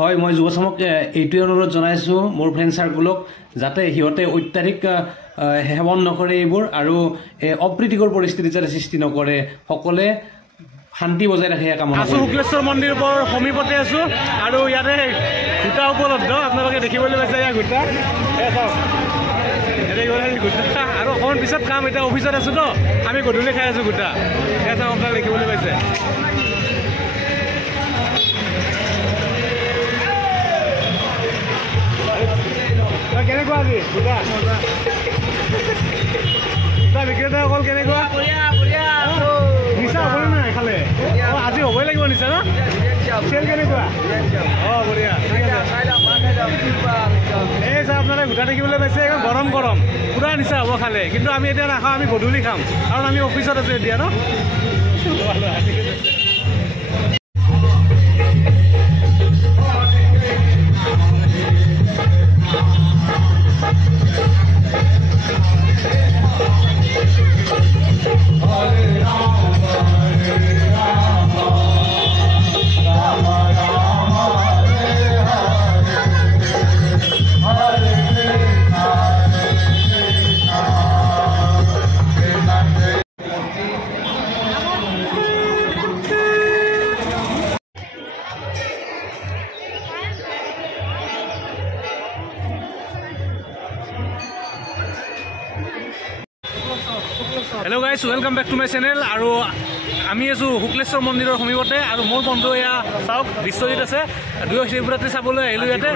হয় মই যুৱচামক এইটোৱে অনুৰোধ জনাইছো মোৰ ফ্ৰেণ্ড সাৰ্কুলক যাতে হিয়তে অত্যাধিক হেৱন নকৰে এইবোৰ আৰু অপ্ৰীতিকৰ পৰিস্থিতি যাতে সৃষ্টি নকৰে সকলে শান্তি বজাই ৰাখে কামনা আছো শুক্লেশ্বৰ মন্দিৰৰ ওপৰ সমীপতে আছো আৰু ইয়াতে ঘুটা উপলব্ধ আপোনালোকে দেখিবলৈ পাইছে ইয়া ঘুটা ঘুটা আৰু অকণমান পিছত কাম এতিয়া অফিচত আছো তো আমি গধূলি খাই আছো ঘুটা চাওক আপোনালোকে দেখিবলৈ পাইছে কেনেকুৱা আজি ঘুটা বিক্ৰেতাসকল কেনেকুৱা নিচা হ'ব নাই খালে আজি হ'বই লাগিব নিচা ন চেল কেনেকুৱা বঢ়িয়া এই চাহ আপোনালোকে ঘুটা দেখিবলৈ পাইছে গৰম গৰম পুৰা নিচা হ'ব খালে কিন্তু আমি এতিয়া নাখাওঁ আমি গধূলি খাম কাৰণ আমি অফিচত আছো এতিয়া ন hello' guys welcome back to my channel আৰু আমি আছো শুক্লেশ্বৰ মন্দিৰৰ সমীপতে আৰু মোৰ বন্ধু এয়া চাওক বিশ্বজিত আছে দুয়ো শিৱৰাত্ৰি চাবলৈ আহিলোঁ ইয়াতে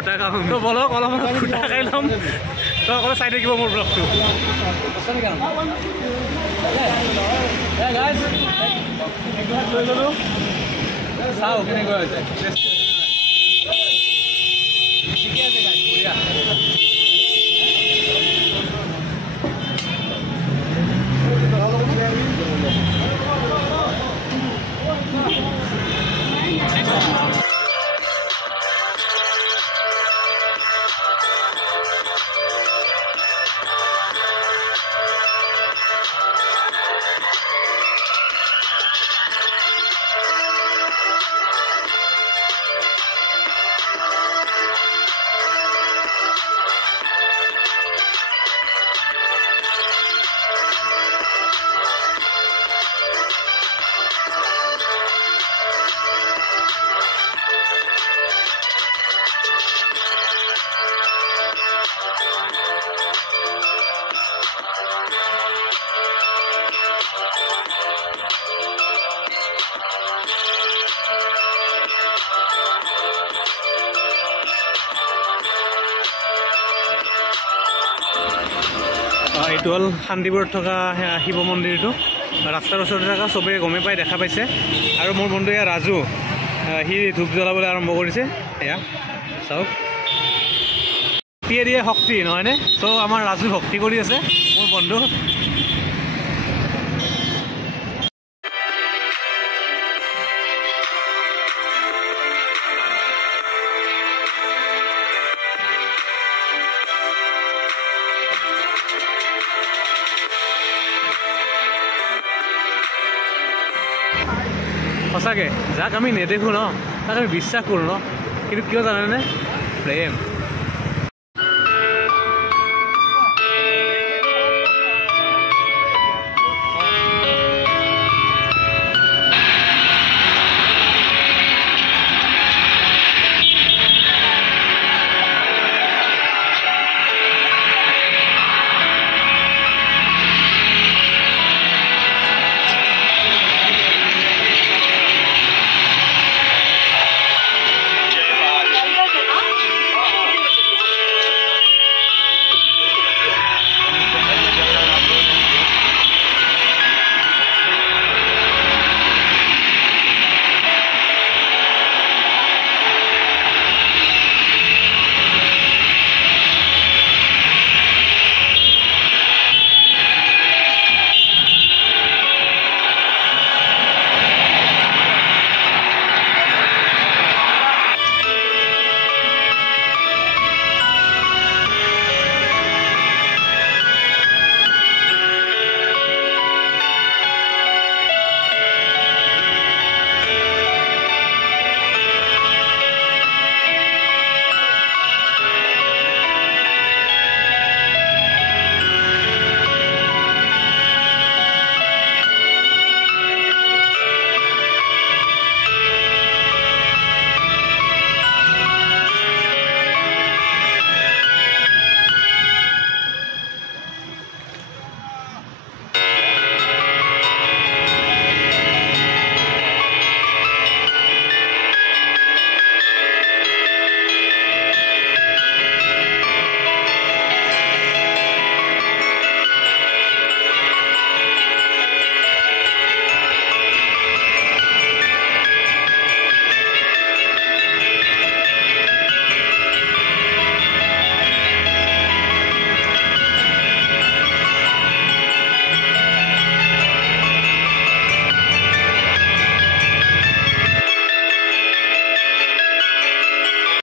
তো বলক অলপমান ঘুটা খাই ল'ম তো অকলে চাই থাকিব মোৰ ব্লগটো লৈ ল'লোঁ চাওঁ কেনেকুৱা হৈছে ঠিকে আছে গাইজ বঢ়িয়া এইটো হ'ল শান্তিপুৰত থকা শিৱ মন্দিৰটো ৰাস্তাৰ ওচৰতে থকা চবেই গমে পাই দেখা পাইছে আৰু মোৰ বন্ধু এয়া ৰাজু সি ধূপ জ্বলাবলৈ আৰম্ভ কৰিছে এয়া চাওক দিয়ে দিয়ে শক্তি নহয়নে চ' আমাৰ ৰাজু ভক্তি কৰি আছে মোৰ বন্ধু সঁচাকৈ যাক আমি নেদেখোঁ ন তাক আমি বিশ্বাস কৰোঁ ন কিন্তু কিয় জানেনে প্ৰেম